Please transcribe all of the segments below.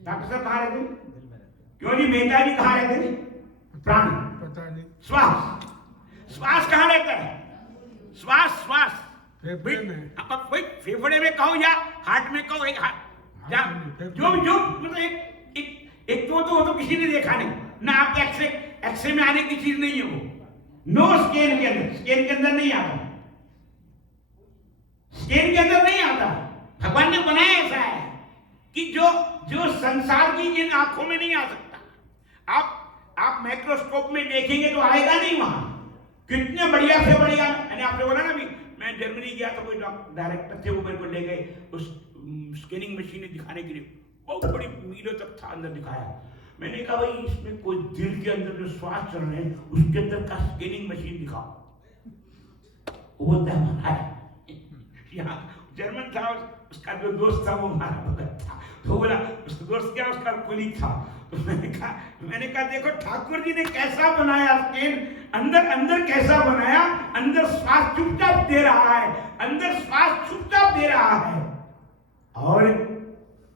Doctor साहब कहाँ रहते हैं? क्यों जी मेहता जी कहाँ रहते हैं? प्राण, पता नहीं। श्वास, श्वास कहाँ रहता है? श्वास, श्वास फेफड़े में। अब कोई फेफड़े में कहो या हार्ट में कहो, एक जो मतलब एक तो किसी ने देखा नहीं ना, आपके एक्सरे में आने की चीज नहीं है वो। नो स्कैन के अंदर, स्कैन के अंदर नहीं आता, स्कैन के अंदर नहीं आता। भगवान ने बनाया ऐसा है कि जो संसार की इन आंखों में नहीं आ सकता। आप माइक्रोस्कोप में देखेंगे तो आएगा नहीं वहां। कितने बढ़िया से बढ़िया, मैंने आपने बोला ना, अभी मैं जर्मनी गया तो कोई डायरेक्टर थे, वो मेरे को ले गए उस स्कैनिंग मशीनें दिखाने के लिए। बहुत बड़ी मीलों तक था, अंदर दिखाया। मैंने कहा भाई इसमें कोई दिल के अंदर जो श्वास चल रहे हैं उसके अंदर का स्कैनिंग मशीन दिखाओ। वो बोलता है महाराज यहाँ जर्मन था, उसका जो दोस्त था वो हमारा भगत था, तो बोला उसका दोस्त क्या, उसका कुली था। तो मैंने कहा देखो ठाकुर जी ने कैसा बनाया स्कैन, अंदर अंदर कैसा बनाया, अंदर श्वास चुपचाप दे रहा है, अंदर श्वास चुपचाप दे रहा है और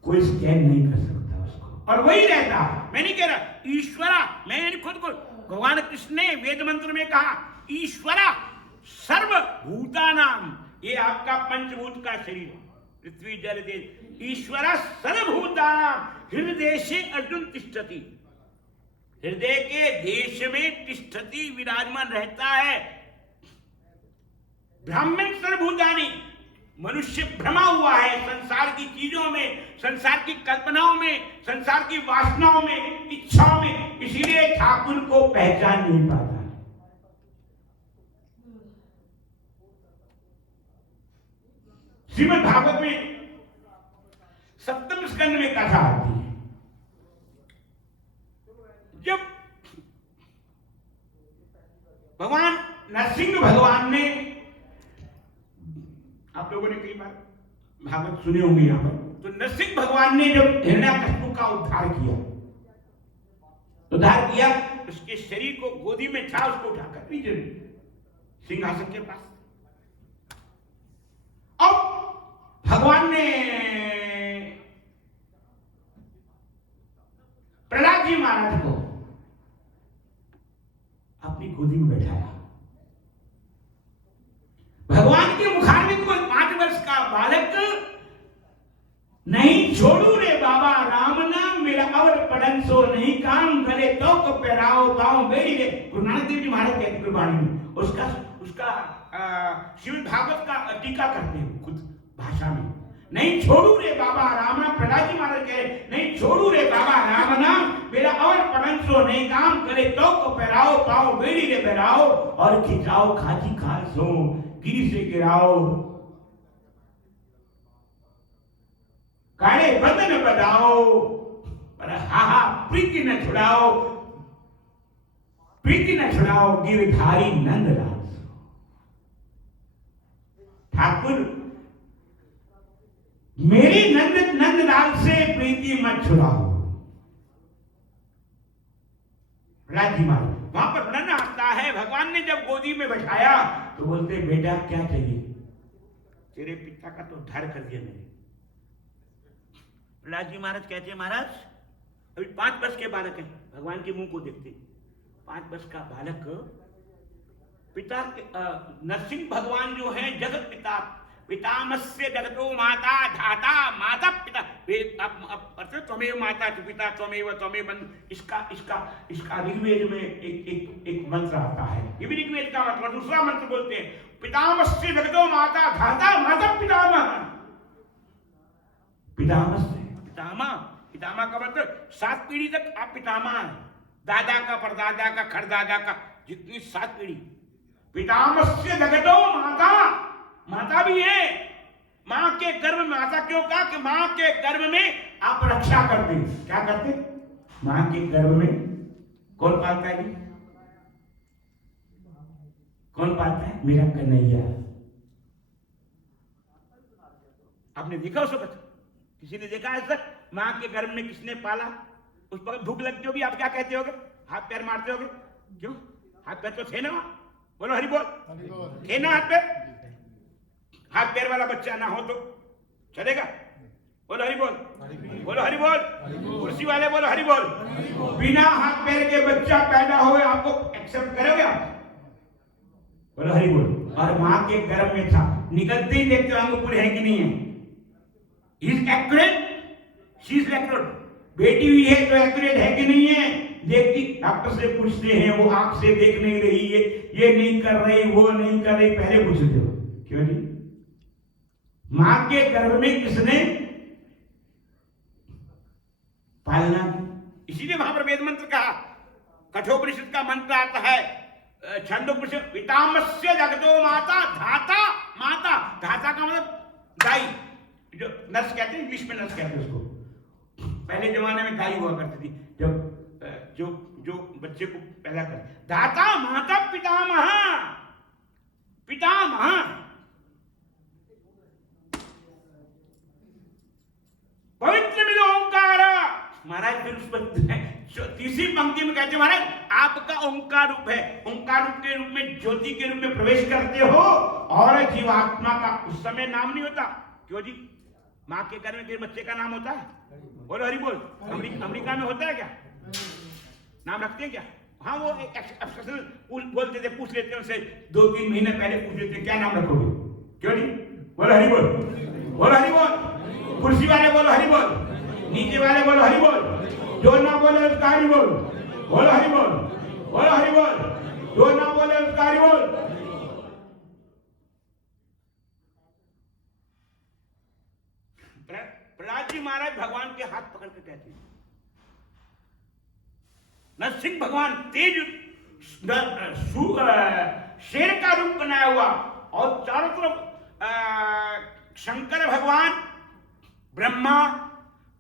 कोई स्कैन नहीं कर सकता उसको, और वही रहता। मैं नहीं कह रहा ईश्वरा, मैंने खुद को, भगवान कृष्ण ने वेद मंत्र में कहा ईश्वरा सर्वभूतानाम, ये आपका पंचभूत का शरीर, पृथ्वी जल तेज, ईश्वरा सर्वभूतानाम हृदय से अर्जुन तिष्ठति, हृदय के देश में तिष्ठति विराजमान रहता है। ब्राह्मण सर्वभूतानि, मनुष्य भ्रमा हुआ है संसार की चीजों में, संसार की कल्पनाओं में, संसार की वासनाओं में, इच्छाओं में, इसीलिए ठाकुर को पहचान नहीं पाता। श्रीमद् भागवत में सप्तम स्कंद में कथा आती है, जब भगवान नरसिंह भगवान ने, आप लोगों ने कई बार भागवत सुने होंगे यहां पर, तो नरसिंह भगवान ने जब हिरण्याकश्यप का उद्धार किया, उसके शरीर को गोदी में था, उसको उठाकर नीचे सिंहासन के पास, अब भगवान ने प्रहलाद जी महाराज को अपनी गोदी में बैठाया। भगवान के मुखारविंद को 5 वर्ष का बालक, नहीं छोड़ू रे बाबा राम नाम मेरा अवर पढ़न सो नहीं काम करे तो को पहराओ पाओ बेड़ी रे, गुरु नानक देव जी महाराज कहते गुरबाणी में, उसका श्रीमद् भागवत का टीका करते हैं खुद भाषा में, नहीं छोड़ू रे बाबा रामा, प्रहलाद जी महाराज कह रहे नहीं छोड़ू रे बाबा राम नाम मेरा और पढ़न सो नहीं काम करे तो को पहराओ पाओ बेड़ी रे बहराओ और खिंचाओ खाची खासो गिरी से गिराओ, काले बदन बदाओ पर हाहा प्रीति न छुड़ाओ, प्रीति न छुड़ाओ गिरधारी नंदलाल। ठाकुर मेरी नंदलाल से प्रीति मत छुड़ाओ। राजी मारो, वहां पर वर्णन आता है, भगवान ने जब गोदी में बैठाया तो बोलते बेटा क्या चाहिए, तेरे पिता का तो उद्धार कर दिया मैंने। प्रहलाद जी महाराज कहते हैं महाराज अभी 5 वर्ष के बालक हैं, भगवान के मुंह को देखते, 5 वर्ष का बालक पिता नरसिंह भगवान जो है जगत पिता, पितामस्य जगतो माता धाता माता पिता, त्वमेव माता पिता त्वमेव त्वमेव बंधु, इसका ऋग्वेद में एक मंत्र आता है, ये भी ऋग्वेद का मंत्र। दूसरा मंत्र बोलते हैं पितामस्य जगतो माता धाता माता पितामह, पितामस्य पितामह का मतलब 7 पीढ़ी तक आप पितामह हैं, दादा का, परदादा का, खरदादा का, जितनी 7 पीढ़ी। पितामस्य जगतो माता, माता भी है, मां के गर्भ में, माता क्यों कहा कि मां के गर्भ में आप रक्षा करते, क्या करते, मां के गर्भ में कौन पालता है, कौन पालता है, मेरा कन्हैया। आपने देखा उस वक्त, किसी ने देखा है तक मां के गर्भ में किसने पाला, उस पर भूख लगती होगी, आप क्या कहते होगे, हाथ पैर मारते होगे, क्यों, हाथ पैर तो थे ना, बोलो हरि बोल, थे ना हाथ पैर, हाथ पैर वाला बच्चा ना हो तो चलेगा, बोलो हरि बोल, बोलो हरि बोल, कुर्सी वाले बोलो हरि बोल। बिना हाथ पैर के बच्चा पैदा हुए आपको एक्सेप्ट करोगे आप? बोलो हरि बोल। और मां के गर्भ में था, निकलते ही देखते अंगपुर है कि नहीं है? Is accurate, she is accurate. बेटी हुई है तो एक्यूरेट है कि नहीं है? देखती, डॉक्टर से पूछते हैं, वो आंख से देख नहीं रही है, ये नहीं कर रही, वो नहीं कर रही, पहले पूछते हो क्यों जी? मां के गर्भ में किसने पालना की? इसीलिए वहां पर वेद मंत्र कहा, कठोपनिषद का मंत्र आता है, छंदोपनिषद, पितामस्य जगतो माता धाता। माता, धाता का मतलब गाय, जो नर्स कहते हैं, इंग्लिश में नर्स कहते हैं उसको। पहले जमाने में गाय हुआ करती थी, जब जो बच्चे को पैदा कर। दाता, माता, पितामह, पितामह। पवित्र मिलो ओंकार। महाराज फिर उस पर तीसरी पंक्ति में कहते, महाराज आपका ओंकार रूप है, ओंकार रूप के रूप में, ज्योति के रूप में प्रवेश करते हो, और जीवात्मा का उस समय नाम नहीं होता। क्यों जी? मां के गर्भ में बच्चे का नाम होता है? बोलो हरि बोल। अमेरिका में होता है क्या? नाम रखते हैं क्या? हाँ, वो एक बोलते थे, पूछ लेते हैं उनसे, 2-3 महीने पहले पूछ लेते हैं क्या नाम रखोगे? क्यों नहीं? बोलो हरि बोल, बोलो हरि बोल। कुर्सी वाले बोलो हरि बोल, नीचे वाले बोलो हरि बोल, जो ना बोले उसका हरि बोल, बोलो हरि बोल, बोलो हरि बोल, जो ना बोले उसका हरि बोल। प्रहलाद जी महाराज भगवान के हाथ पकड़ के कहते हैं, नरसिंह भगवान तेज शेर का रूप बनाया हुआ, और चारों तरफ शंकर भगवान, ब्रह्मा,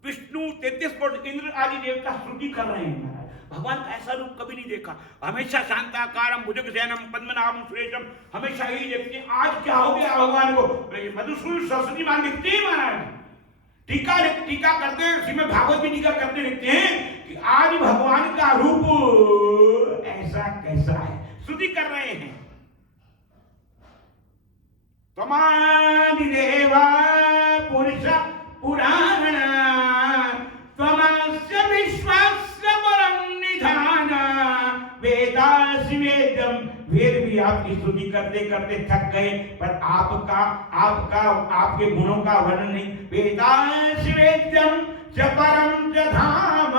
विष्णु, 33 कोटि इंद्र आदि देवता स्तुति कर रहे हैं। भगवान का ऐसा रूप कभी नहीं देखा, हमेशा शांताकारम भुजगशयनम पद्मनाभम सुरेशम, हमेशा यही देखते हैं। आज क्या हो गया भगवान को? मधुसूदन सरस्वती मान लिखते हैं महाराज, टीका करते हैं, उसी में भागवत की टीका करते लिखते हैं कि आज भगवान का रूप ऐसा कैसा है, स्तुति कर रहे हैं। त्वमादिदेव पुरुष पुराण, त्वमस्य विश्वस्य परं निधान, वेदासि वेदम। वेद भी आपकी स्तुति करते करते थक गए, पर आपके गुणों का वर्णन नहीं। वेदासि वेद्यम च परम च धाम,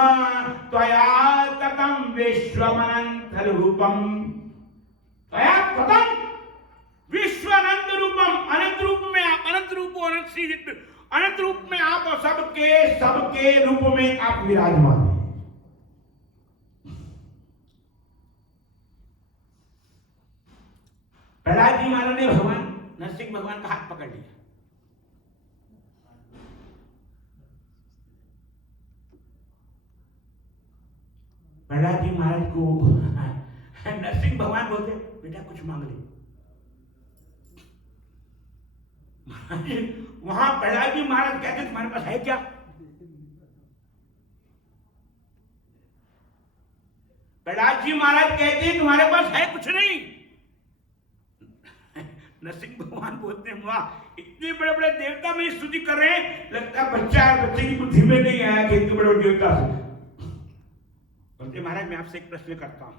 त्वया ततं विश्वमनंत रूपम, त्वया ततं विश्व अनंत रूपम। अनंत रूप में आप, अनंत रूप अनंत सिद्ध, अनंत रूप में आप, और सबके रूप में आप विराजमान हैं। प्रहलाद जी महाराज ने भगवान नरसिंह भगवान का हाथ पकड़ लिया। प्रहलाद जी महाराज को नरसिंह भगवान बोलते, बेटा कुछ मांग ले। वहां प्रहलाद जी महाराज कहते, तुम्हारे पास है क्या? प्रहलाद जी महाराज कहते, तुम्हारे पास है कुछ नहीं। नरसिंह भगवान बोलते हैं, वाह इतने बड़े बड़े देवता में स्तुति कर रहे हैं, लगता है बच्चा है, बच्चे की बुद्धि में नहीं आया कि इतने बड़े बड़े देवता से। बोलते महाराज मैं आपसे एक प्रश्न करता हूं।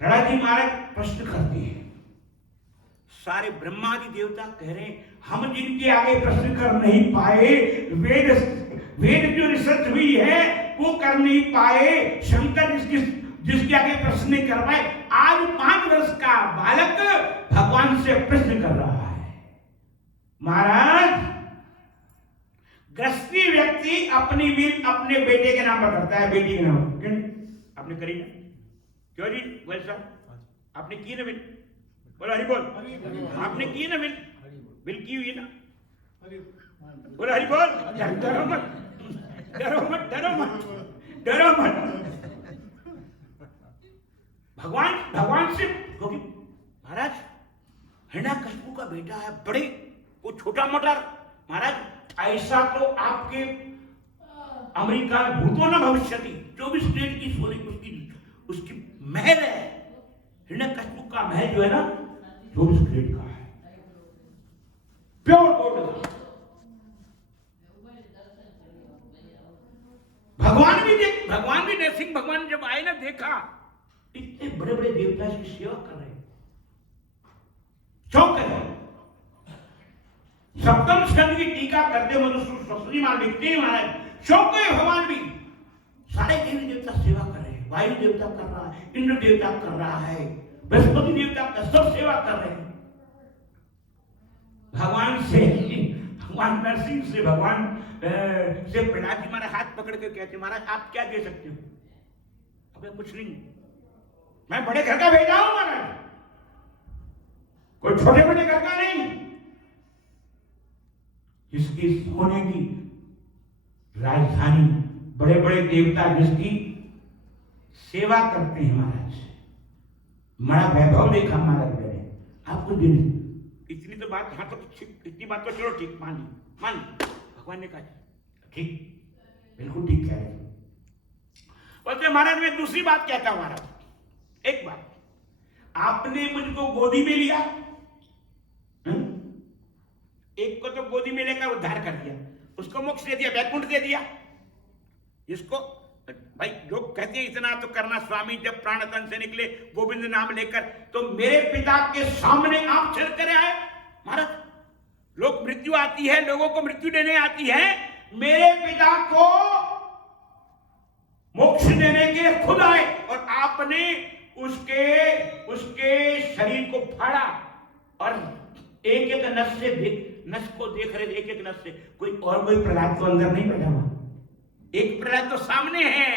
प्रहलाद जी महाराज प्रश्न करते हैं, सारे ब्रह्मादि देवता कह रहे हैं हम जिनके आगे प्रश्न कर नहीं पाए, वेद जो रिसर्च हुई है वो कर नहीं पाए, शंकर जिसके आगे प्रश्न नहीं कर पाए, आज 5 वर्ष का बालक भगवान से प्रश्न कर रहा है। महाराज गृहस्थी व्यक्ति अपनी वीर अपने बेटे के नाम पर करता है, बेटी के नाम पर। क्यों आपने करी ना? क्यों जी वैल साहब आपने की ना बिल? बोलो हरि बोल। आपने की ना बिल की हुई ना? बोलो हरि बोल। डरो मत, डरो मत, डरो मत, डरो मत। भगवान से, क्योंकि महाराज हिरण्यकशिपु का बेटा है, बड़े वो छोटा मोटा, महाराज ऐसा तो आपके अमेरिका में भूतो न भविष्यति, 24 स्टेट की सोने की उसकी महल है। हिरण्यकशिपु का महल जो है ना 24 स्टेट का है। Pure gold. भगवान भी नरसिंह भगवान जब आए ना, देखा इतने बड़े बड़े देवता की सेवा कर रहे, चौंक गए। सप्तम स्कंद की टीका करते मधुसूदन लिखते हैं महाराज, चौंक गए भगवान भी। सारे देवी देवता सेवा कर रहे हैं, वायु देवता कर रहा है, इंद्र देवता कर रहा है, बृहस्पति देवता का सब सेवा कर रहे हैं। भगवान नरसिंह से भगवान से प्रहलाद जी महाराज हाथ पकड़ के कहते, महाराज आप क्या दे सकते हो? अबे कुछ नहीं, मैं बड़े घर का बेटा हूं महाराज, कोई छोटे बड़े घर का नहीं। जिसकी सोने की राजधानी, बड़े बड़े देवता जिसकी सेवा करते हैं महाराज, बड़ा वैभव देखा महाराज मैंने। आपको दिन इतनी तो बात, हाँ तो इतनी बात तो चलो ठीक मान भगवान ने कहा ठीक, बिल्कुल ठीक कह रहे। बोलते महाराज मैं दूसरी बात कहता हूं महाराज, एक बात, आपने मुझको गोदी में लिया, एक को तो गोदी में लेकर उद्धार कर दिया, उसको मोक्ष दे दिया, वैकुंठ दे दिया। इसको भाई लोग कहते हैं इतना तो करना स्वामी, जब प्राण तन से निकले गोविंद नाम लेकर, तो मेरे पिता के सामने आप चल कर आए महाराज। लोग मृत्यु आती है, लोगों को मृत्यु देने आती है, मेरे पिता को मोक्ष देने के लिए खुद आए, और आपने उसके शरीर को फाड़ा और एक एक नस को देख रहे, एक एक नस से। कोई प्रहलाद तो अंदर नहीं बैठा हुआ, एक प्रहलाद तो सामने है,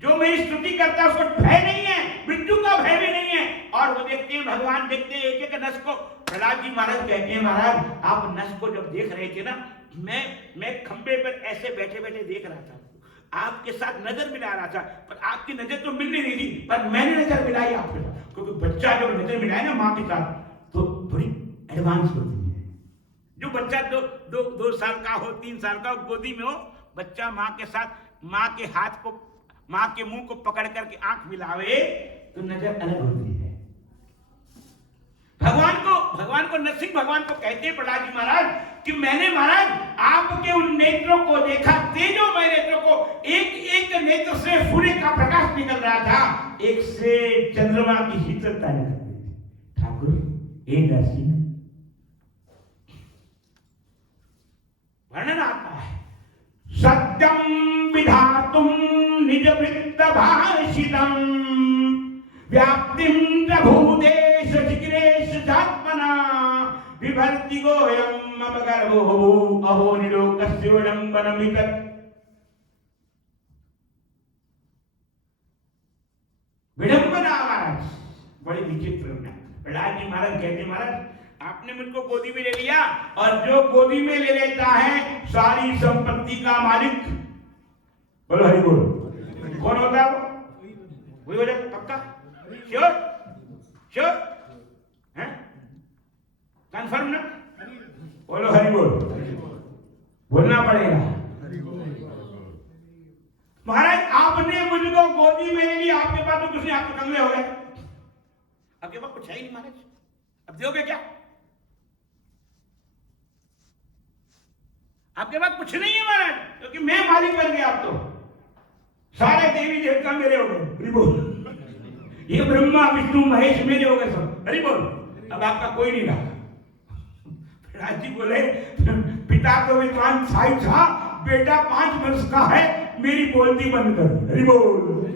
जो मेरी स्तुति करता है उसको भय नहीं है, मृत्यु का भय भी नहीं है। और वो देखते हैं, भगवान देखते हैं एक एक नस को। प्रहलाद जी महाराज कहते हैं, महाराज आप नस को जब देख रहे थे ना, मैं खंबे पर ऐसे बैठे बैठे देख रहा था, आपके साथ नजर मिला रहा था, पर आपकी नजर तो मिल नहीं थी, पर मैंने नजर मिलाई आपके साथ। क्योंकि बच्चा जब नजर मिलाए ना माँ के साथ तो बड़ी एडवांस होती है। जो बच्चा दो साल का हो, 3 साल का हो, गोदी में हो, बच्चा माँ के साथ, माँ के हाथ को, माँ के मुंह को पकड़ करके आंख मिलावे तो नजर अलग होती है। भगवान को नरसिंह भगवान को कहते हैं प्रहलाद जी महाराज कि मैंने महाराज आपके उन नेत्रों को देखा, तेजोमय नेत्रों को, एक एक नेत्र से सूर्य का प्रकाश निकल रहा था, एक से चंद्रमा की शीतलता निकल रही थी। ठाकुर ए नरसिंह, वर्णन आता है, सत्यम विधातुम निज वृत्त भाषितम व्याप्तिम प्रभुदेश जिग्रेश जात्मना विभर्ति गोयम मम गर्भो अहो निलोकस्य विडंबनमितत्। विडंबना महाराज बड़ी विचित्र है। प्रहलाद जी महाराज कहते, महाराज आपने मुझको गोदी में ले लिया, और जो गोदी में ले लेता है सारी संपत्ति का मालिक, बोलो हरि बोल, कौन होता है? वही हो जाता, पक्का, श्योर हैं, कंफर्म ना? बोलो हरि बोल, बोलना पड़ेगा। महाराज आपने मुझको गोदी में ले लिया, आपके पास तो कुछ नहीं, आप तो कंगले हो गए, आपके पास कुछ है ही नहीं महाराज, अब दोगे क्या? आपके पास कुछ नहीं है महाराज, क्योंकि मैं मालिक बन गया, आप तो सारे देवी देवता मेरे हो गए, हरि बोल, ये ब्रह्मा विष्णु महेश मेरे हो गए सब, हरि बोल, अब आपका कोई नहीं रहा। प्रहलाद जी बोले, पिता तो विद्वान साई था, बेटा 5 वर्ष का है, मेरी बोलती बंद कर, हरि बोल।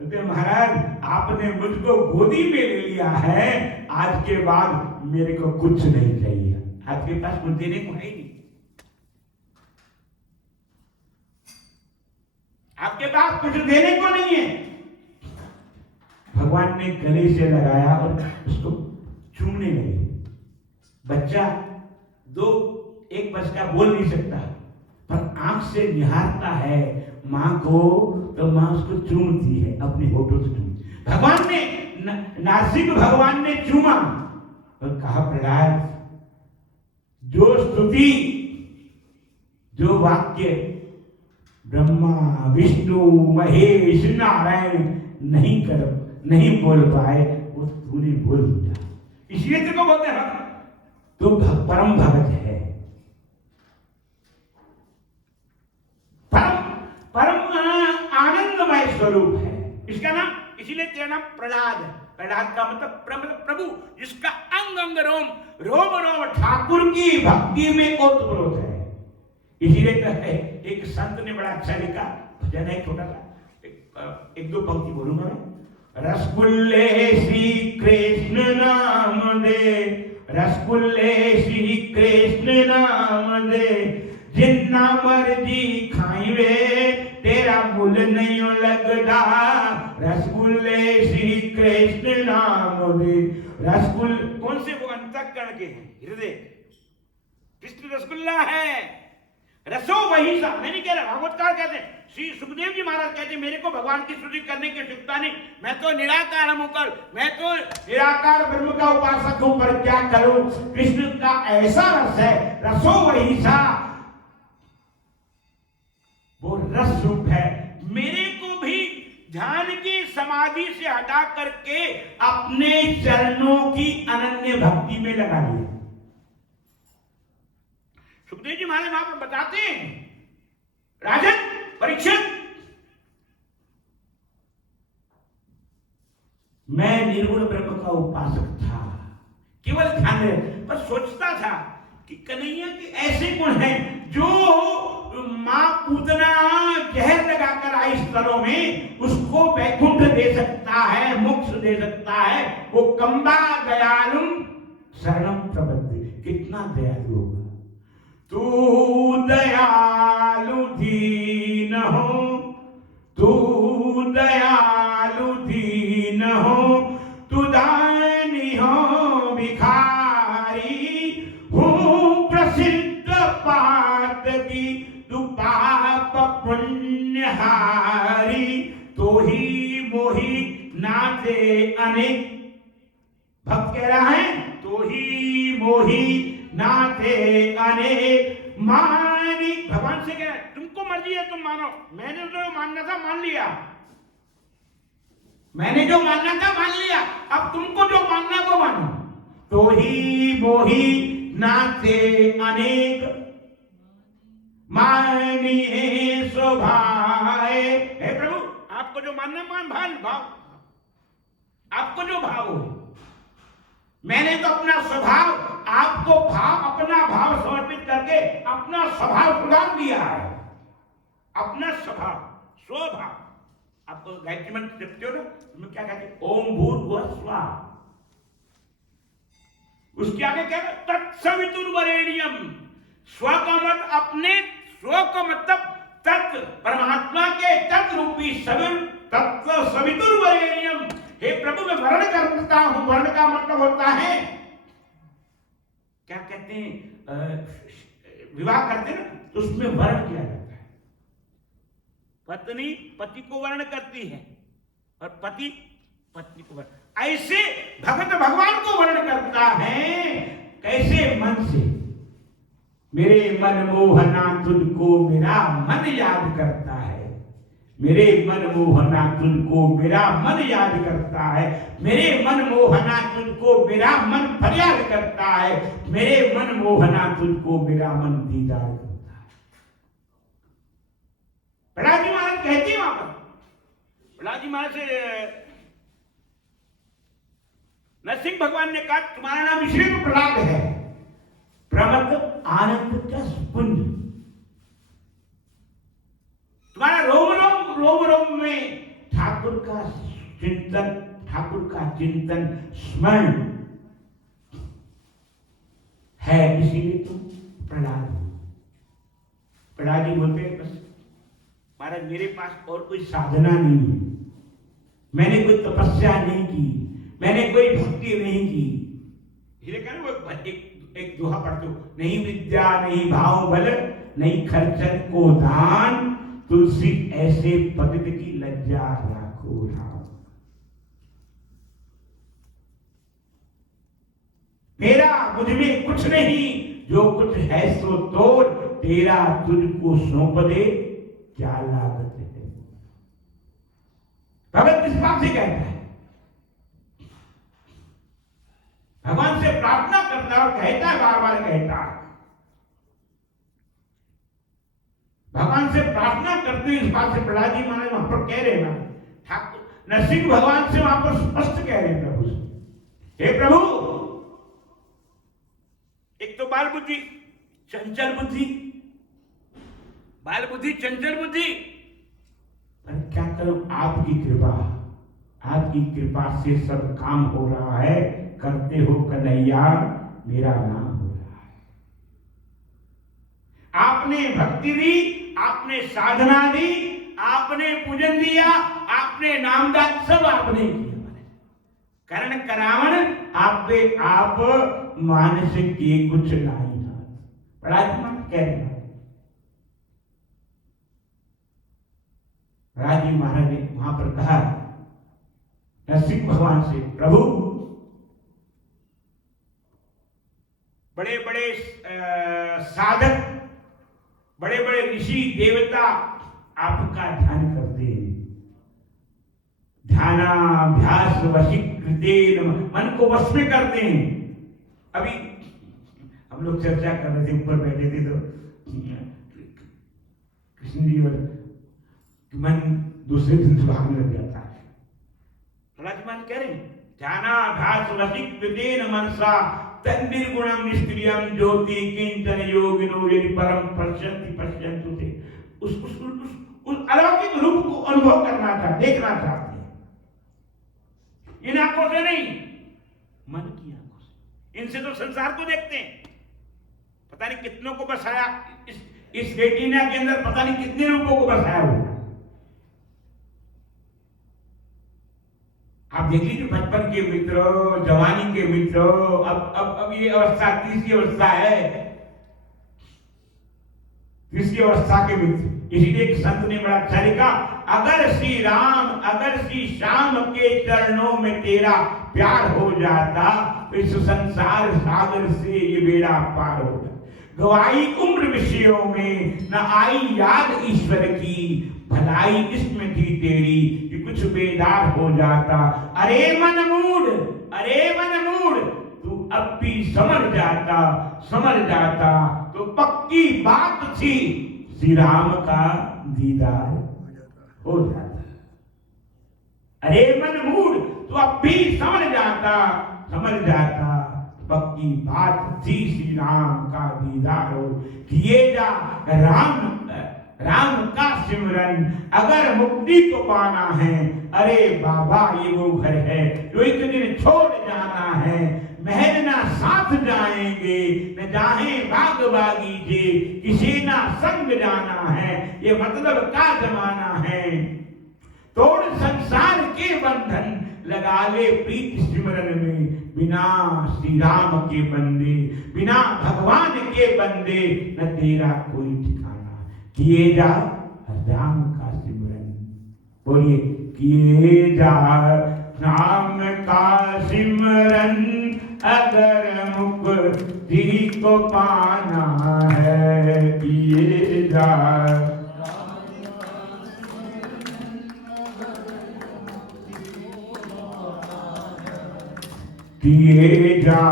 तो महाराज आपने मुझको गोदी में ले लिया है, आज के बाद मेरे को कुछ नहीं चाहिए, आपके पास कुछ देने को है ही नहीं, आपके पास कुछ देने को नहीं है। भगवान ने गले से लगाया और उसको चूमने लगे। बच्चा 1 वर्ष का बोल नहीं सकता, पर आंख से निहारता है मां को, तो मां उसको चूमती है, अपने होठों से चूमती। भगवान ने नरसिंह भगवान ने चूमा और कहा, प्रहलाद जो स्तुति, जो वाक्य ब्रह्मा विष्णु महेश नारायण नहीं बोल पाए वो तूने बोल दिया, इसलिए तेरे को बोलते हैं तू परम भगत है, परम परम आनंदमय स्वरूप है। इसका नाम, इसीलिए तेरा नाम प्रहलाद है। प्रहलाद का मतलब प्रभु, जिसका अंग अंग रोम रोम रोम ठाकुर की भक्ति में ओतप्रोत है। इसीलिए तो है, एक संत ने बड़ा अच्छा लिखा, भजन है छोटा सा, एक दो पंक्ति बोलूंगा मैं। रसगुल्ले श्री कृष्ण नाम दे, रसगुल्ले श्री कृष्ण नाम दे, जितना मर्जी खाइवे तेरा मुल नहीं लगता, रसगुल्ले श्री कृष्ण नाम दे। रसगुल्ले कौन से? वो अंतःकरण के हैं, हृदय। कृष्ण रसगुल्ला है, रसो वही सा। मैं नहीं कह रहा, भागवतकार कहते हैं, श्री सुखदेव जी महाराज कहते हैं, मेरे को भगवान की स्तुति करने की आवश्यकता नहीं, मैं तो निराकार हूं, मैं तो निराकार ब्रह्म का उपासक हूं, पर क्या करूं, कृष्ण का ऐसा रस है, रसो वही सा, वो रस रूप है। मेरे को भी ध्यान की समाधि से हटा करके अपने चरणों की अनन्य भक्ति में लगा लिया। सुखदेव जी महाराज वहां पर बताते हैं, राजन परीक्षित, मैं निर्गुण ब्रह्म का उपासक था, केवल ध्यान में, पर सोचता था कि कन्हैया के ऐसे गुण हैं जो मां पूतना जहर लगाकर आई स्तरों में, उसको वैकुंठ दे सकता है, मोक्ष दे सकता है। वो कंबा दयालु शरणम प्रबद्धि, कितना दयालु होगा। तू दयालु दीन हो, तू दयालु दीन हो, तू दानी हो भिखारी, हूँ प्रसिद्ध पात की, तू पाप पुण्यहारी, तो ही मोही नाचे अनेक। भक्त कह रहा है, तो ही मोही नाचे अनेक मानी। भगवान से कह रहा है, तुमको मर्जी है तुम मानो, मैंने जो मानना था मान लिया, मैंने जो मानना था मान लिया, अब तुमको जो मानना है वो मानो। तो ही मोही नाचे अनेक मानी है स्वभाए। हे प्रभु, आपको जो मानना मान भाव, आपको जो भाव हो। मैंने तो अपना स्वभाव, आपको भाव, अपना भाव समर्पित करके अपना स्वभाव सुधार दिया है, अपना स्वभाव, स्वभाव। आप गायत्री मंत्र जपते हो ना, तुम्हें क्या कहते हैं? ओम भूर्भुवः स्वः। उसके आगे क्या है? तत्सवितुर्वरेण्यम। स्व का मत अपने, स्व का मतलब तत्व, परमात्मा के तत्व रूपी सविर, तत्व सवितुर्वरेण्यम। हे प्रभु, मैं वर्ण करता हूं, वर्ण का मतलब होता है, क्या कहते हैं, विवाह करते हैं ना, तो उसमें वर्ण किया जाता है। पत्नी पति को वर्ण करती है और पति पत्नी को वर्ण। ऐसे भगत भगवान को वर्ण करता है, कैसे? मन से। मेरे मन मोहना तुझको मेरा मन याद करता है, मेरे मन मोहना तुझको मेरा मन याद करता है, मेरे मन मोहना तुझको मेरा मन फरियाद करता है, मेरे मन मोहना तुझको मेरा मन दीदार करता है। प्रहलाद जी महाराज कहते हैं वहां पर, प्रहलाद जी महाराज से नरसिंह भगवान ने कहा, तुम्हारा नाम इसलिए तो प्रहलाद है, प्रमद आनंद का पुंज, तुम्हारा रोम रोम में ठाकुर का चिंतन, ठाकुर का चिंतन स्मरण है, इसीलिए तुम प्रहलाद हो। प्रहलाद जी बोलते हैं, बस महाराज मेरे पास और कोई साधना नहीं है, मैंने कोई तपस्या नहीं की, मैंने कोई भक्ति नहीं की। इसलिए कह रहे वो एक दोहा पढ़ते हो, नहीं विद्या नहीं भाव बल, नहीं खर्चन को दान, तुलसी ऐसे पतित की लज्जा राखो राम। मेरा मुझ में कुछ नहीं, जो कुछ है सो तोड़, तेरा तुझको सौंप दे क्या लागत है। भगत किस बात से कहता है? भगवान से प्रार्थना करता है और कहता है, बार बार कहता है, भगवान से प्रार्थना करते हैं। इस बात से प्रहलाद जी महाराज वहां पर कह रहे हैं, ठाकुर नरसिंह भगवान से वहां पर स्पष्ट कह रहे हैं प्रभु से, हे प्रभु, एक तो बाल बुद्धि, चंचल बुद्धि, बाल बुद्धि, चंचल बुद्धि, पर क्या करूं, आपकी कृपा, आपकी कृपा से सब काम हो रहा है। करते हो कन्हैया मेरा नाम हो रहा है। आपने भक्ति दी, आपने साधना दी, आपने पूजन दिया, आपने नामदान, सब आपने किया। करण करावण आप पे आप मानसिक की कुछ नहीं था। राजमान कह रहे हैं, राजी महाराज ने वहां पर कहा नरसिंह भगवान से, प्रभु बड़े बड़े साधक, बड़े बड़े ऋषि देवता आपका ध्यान करते हैं, ध्यानाभ्यास वशीकृतेन, मन को वश में करते हैं। अभी हम लोग चर्चा कर रहे थे, ऊपर बैठे थे, तो कृष्ण जी और मन दूसरे दिन भागने लग जाता है। राजमान कह रहे हैं, ध्यानाभ्यास वशीकृतेन मनसा तन्निर्गुणं निष्क्रियं ज्योति किंचन योगिनो यदि परम पश्यन्ति पश्यन्तु ते, उस अलौकिक रूप को अनुभव करना चाहते, देखना चाहते हैं। इन आंखों से नहीं, मन की आंखों से। इनसे तो संसार को देखते हैं, पता नहीं कितनों को बसाया इस रेटिना के अंदर, पता नहीं कितने रूपों को बसाया हुआ। आप देख लीजिए, बचपन के मित्र, जवानी के मित्र, अब ये अवस्था, तीसरी अवस्था है, तीसरी अवस्था के मित्र। इसीलिए एक संत ने बड़ा अच्छा लिखा, अगर श्री राम, अगर श्री श्याम के चरणों में तेरा प्यार हो जाता तो इस संसार सागर से ये बेड़ा पार हो जाता। गवाई उम्र विषयों में न आई याद ईश्वर की, भलाई इसमें थी तेरी कि कुछ बेदार हो जाता। अरे मन मूड, अरे मन मूड, तू अब भी समझ जाता तो पक्की बात थी, श्री राम का दीदार हो जाता। अरे मन मूड, तू अब भी समझ जाता पक्की बात थी, श्री राम का दीदार हो। किए जा राम का सिमरन, अगर मुक्ति को पाना है, अरे बाबा ये वो घर है जो एक दिन छोड़ जाना है। महल ना साथ जाएंगे, न जाए बाग बागीचे, किसी ना संग जाना है, ये मतलब का जमाना है। तोड़ संसार के बंधन, लगा ले प्रीत सिमरन में, बिना श्री राम के बंदे, बिना भगवान के बंदे न तेरा कोई ठिकाना। किए जा राम का सिमरन, बोलिए, किए जा राम का सिमरन, अगर मुक्ति को पाना है। किए जा किए जा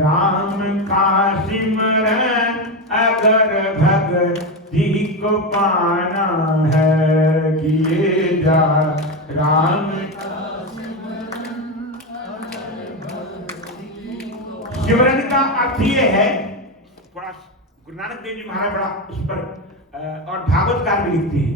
राम का सिमरन, अगर भक्ति को पाना है। किए जा राम का सिमरन, सिमरन का अर्थ ये है, थोड़ा गुरु नानक देव जी महाराज बड़ा उस पर और भागवतकार भी लिखते हैं,